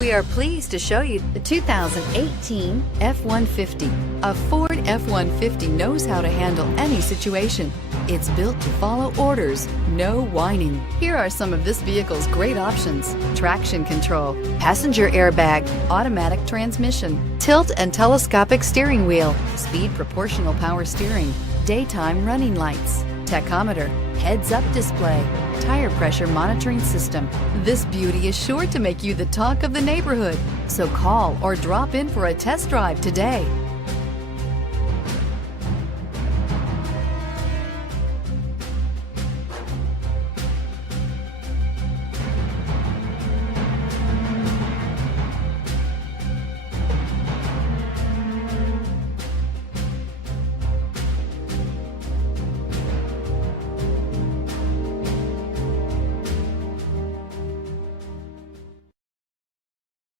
We are pleased to show you the 2018 F-150. A Ford F-150 knows how to handle any situation. It's built to follow orders, no whining. Here are some of this vehicle's great options: traction control, passenger airbag, automatic transmission, tilt and telescopic steering wheel, speed proportional power steering, daytime running lights, tachometer, heads-up display, tire pressure monitoring system. This beauty is sure to make you the talk of the neighborhood. So call or drop in for a test drive today.